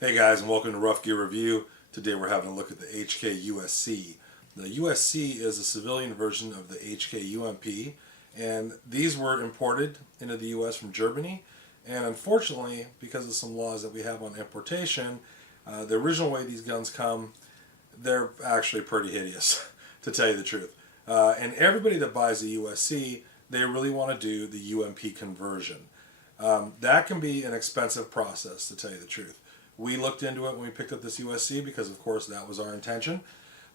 Hey guys, and welcome to Rough Gear Review. Today we're having a look at the HK USC. The USC is a civilian version of the HK UMP, and these were imported into the US from Germany. And unfortunately, because of some laws that we have on importation, the original way these guns come, they're actually pretty hideous, to tell you the truth. And everybody that buys a USC, they really want to do the UMP conversion. That can be an expensive process, to tell you the truth. We looked into it when we picked up this USC because, of course, that was our intention.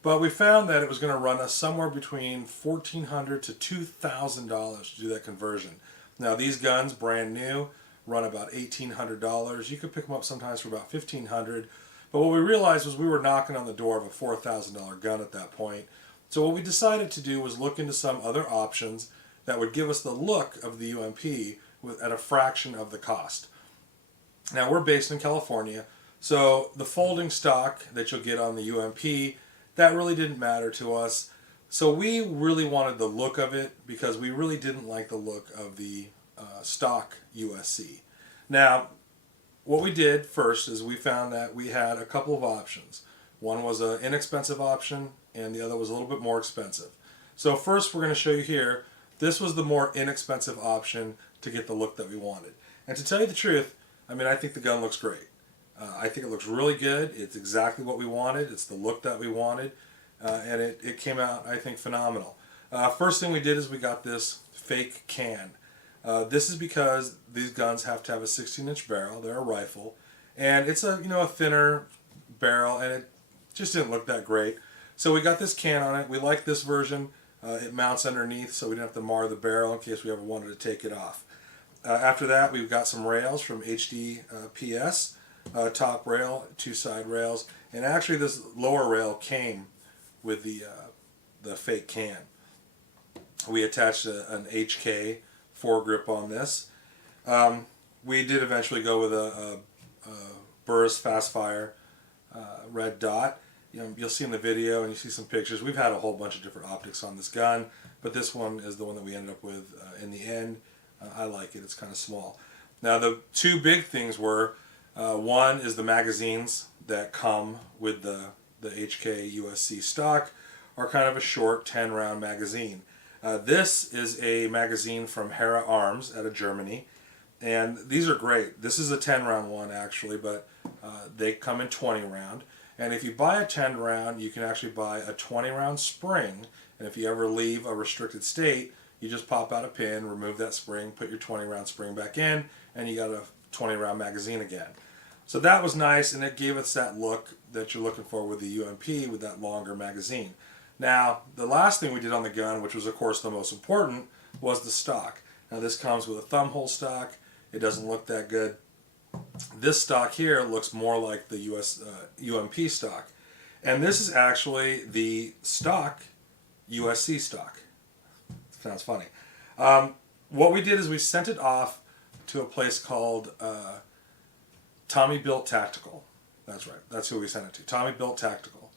But we found that it was going to run us somewhere between $1,400 to $2,000 to do that conversion. Now, these guns, brand new, run about $1,800. You could pick them up sometimes for about $1,500. But what we realized was we were knocking on the door of a $4,000 gun at that point. So what we decided to do was look into some other options that would give us the look of the UMP at a fraction of the cost. Now, we're based in California, so the folding stock that you'll get on the UMP, that really didn't matter to us. So we really wanted the look of it because we really didn't like the look of the stock USC. Now, what we did first is we found that we had a couple of options. One was an inexpensive option, and the other was a little bit more expensive. So first, we're going to show you here, this was the more inexpensive option to get the look that we wanted. And to tell you the truth, I think the gun looks great. I think it looks really good. It's exactly what we wanted. It's the look that we wanted. And it came out, I think, phenomenal. First thing we did is we got this fake can. This is because these guns have to have a 16-inch barrel. They're a rifle. And it's a thinner barrel, and it just didn't look that great. So we got this can on it. We like this version. It mounts underneath, so we didn't have to mar the barrel in case we ever wanted to take it off. After that, we've got some rails from HDPS, top rail, two side rails, and actually this lower rail came with the fake can. We attached an HK foregrip on this. We did eventually go with a Burris Fast Fire red dot. You'll see in the video and you see some pictures. We've had a whole bunch of different optics on this gun, but this one is the one that we ended up with in the end. I like it. It's kind of small. Now, the two big things were, one is the magazines that come with the HK USC stock are kind of a short 10-round magazine. This is a magazine from Hera Arms out of Germany, and these are great. This is a 10-round one, actually, but they come in 20-round. And if you buy a 10-round, you can actually buy a 20-round spring, and if you ever leave a restricted state, you just pop out a pin, remove that spring, put your 20-round spring back in, and you got a 20-round magazine again. So that was nice, and it gave us that look that you're looking for with the UMP with that longer magazine. Now, the last thing we did on the gun, which was of course the most important, was the stock. Now this comes with a thumb hole stock. It doesn't look that good. This stock here looks more like the UMP stock. And this is actually the stock USC stock. Sounds funny. What we did is we sent it off to a place called Tommy Built Tactical. That's right. That's who we sent it to. Tommy Built Tactical.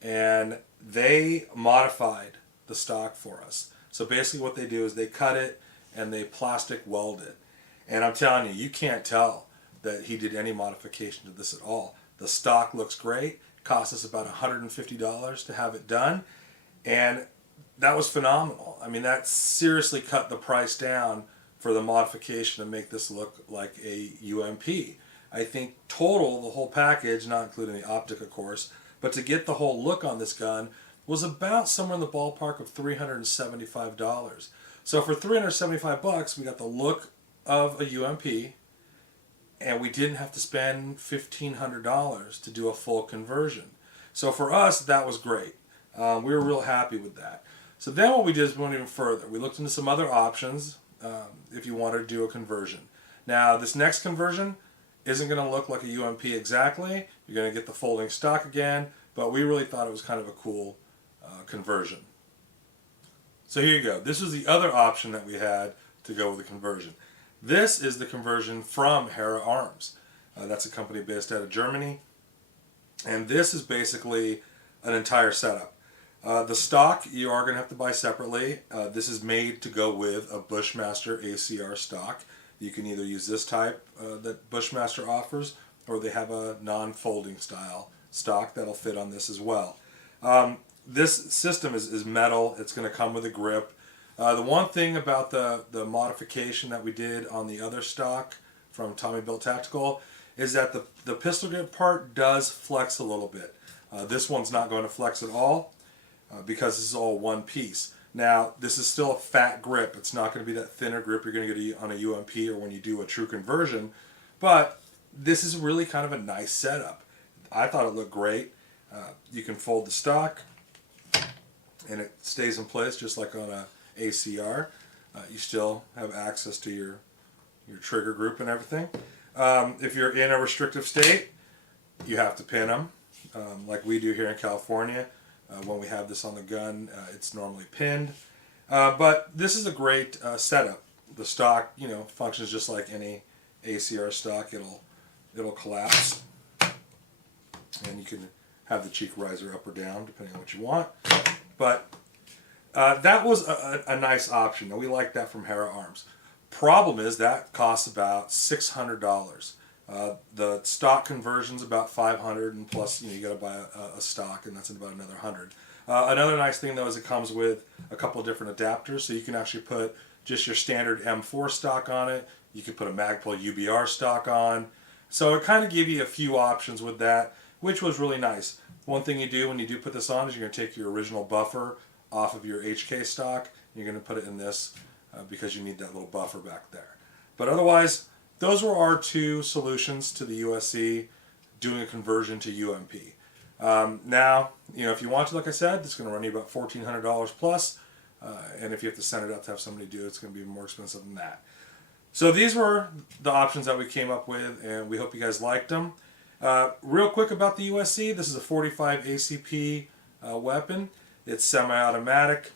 And they modified the stock for us. So basically what they do is they cut it and they plastic weld it. And I'm telling you, you can't tell that he did any modification to this at all. The stock looks great. It cost us about $150 to have it done. And that was phenomenal. That seriously cut the price down for the modification to make this look like a UMP. I think total, the whole package, not including the optic of course, but to get the whole look on this gun was about somewhere in the ballpark of $375. So for $375, we got the look of a UMP, and we didn't have to spend $1,500 to do a full conversion. So for us, that was great. We were real happy with that. So then what we did is we went even further. We looked into some other options if you wanted to do a conversion. Now, this next conversion isn't going to look like a UMP exactly. You're going to get the folding stock again, but we really thought it was kind of a cool conversion. So here you go. This was the other option that we had to go with the conversion. This is the conversion from Hera Arms. That's a company based out of Germany. And this is basically an entire setup. The stock you are going to have to buy separately. This is made to go with a Bushmaster ACR stock. You can either use this type that Bushmaster offers, or they have a non-folding style stock that'll fit on this as well. This system is metal. It's going to come with a grip. The one thing about the modification that we did on the other stock from Tommy Built Tactical is that the pistol grip part does flex a little bit. This one's not going to flex at all because this is all one piece. Now, this is still a fat grip. It's not going to be that thinner grip you're going to get on a UMP or when you do a true conversion, but this is really kind of a nice setup. I thought it looked great. You can fold the stock and it stays in place just like on a ACR. You still have access to your trigger group and everything. If you're in a restrictive state, you have to pin them like we do here in California. When we have this on the gun, it's normally pinned. But this is a great setup. The stock, functions just like any ACR stock. It'll collapse, and you can have the cheek riser up or down depending on what you want. But that was a nice option, and we like that from Hera Arms. Problem is that costs about $600. The stock conversion's about $500, and plus you got to buy a stock, and that's about another $100. Another nice thing though is it comes with a couple of different adapters, so you can actually put just your standard M4 stock on it. You can put a Magpul UBR stock on. So it kind of gave you a few options with that, which was really nice. One thing you do when you do put this on is you're going to take your original buffer off of your HK stock. You're going to put it in this because you need that little buffer back there. But otherwise, those were our two solutions to the USC doing a conversion to UMP. Now, if you want to, like I said, it's going to run you about $1,400 plus, and if you have to send it out to have somebody do it, it's going to be more expensive than that. So these were the options that we came up with, and we hope you guys liked them. Real quick about the USC, this is a 45 ACP weapon. It's semi-automatic.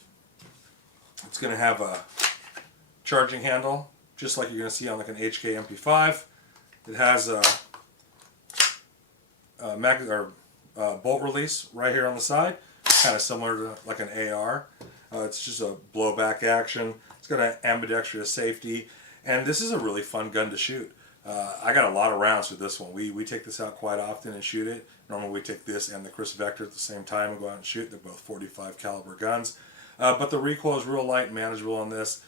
It's going to have a charging handle, just like you're going to see on like an HK MP5. It has a bolt release right here on the side, kind of similar to like an AR. It's just a blowback action. It's got an ambidextrous safety, and this is a really fun gun to shoot. I got a lot of rounds with this one. We take this out quite often and shoot it. Normally we take this and the Chris Vector at the same time and go out and shoot. They're both 45 caliber guns. But the recoil is real light and manageable on this.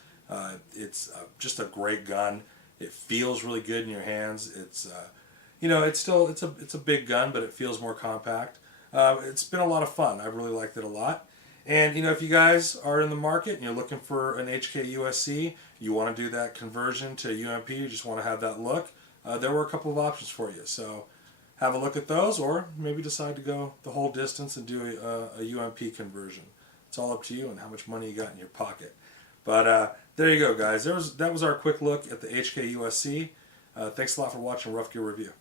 It's just a great gun. It feels really good in your hands. It's it's a big gun, but it feels more compact. It's been a lot of fun. I really liked it a lot. And if you guys are in the market and you're looking for an HK USC, you want to do that conversion to UMP, you just want to have that look, there were a couple of options for you. So have a look at those, or maybe decide to go the whole distance and do a UMP conversion. It's all up to you and how much money you got in your pocket. But there you go, guys. That was our quick look at the HK USC. Thanks a lot for watching Rough Gear Review.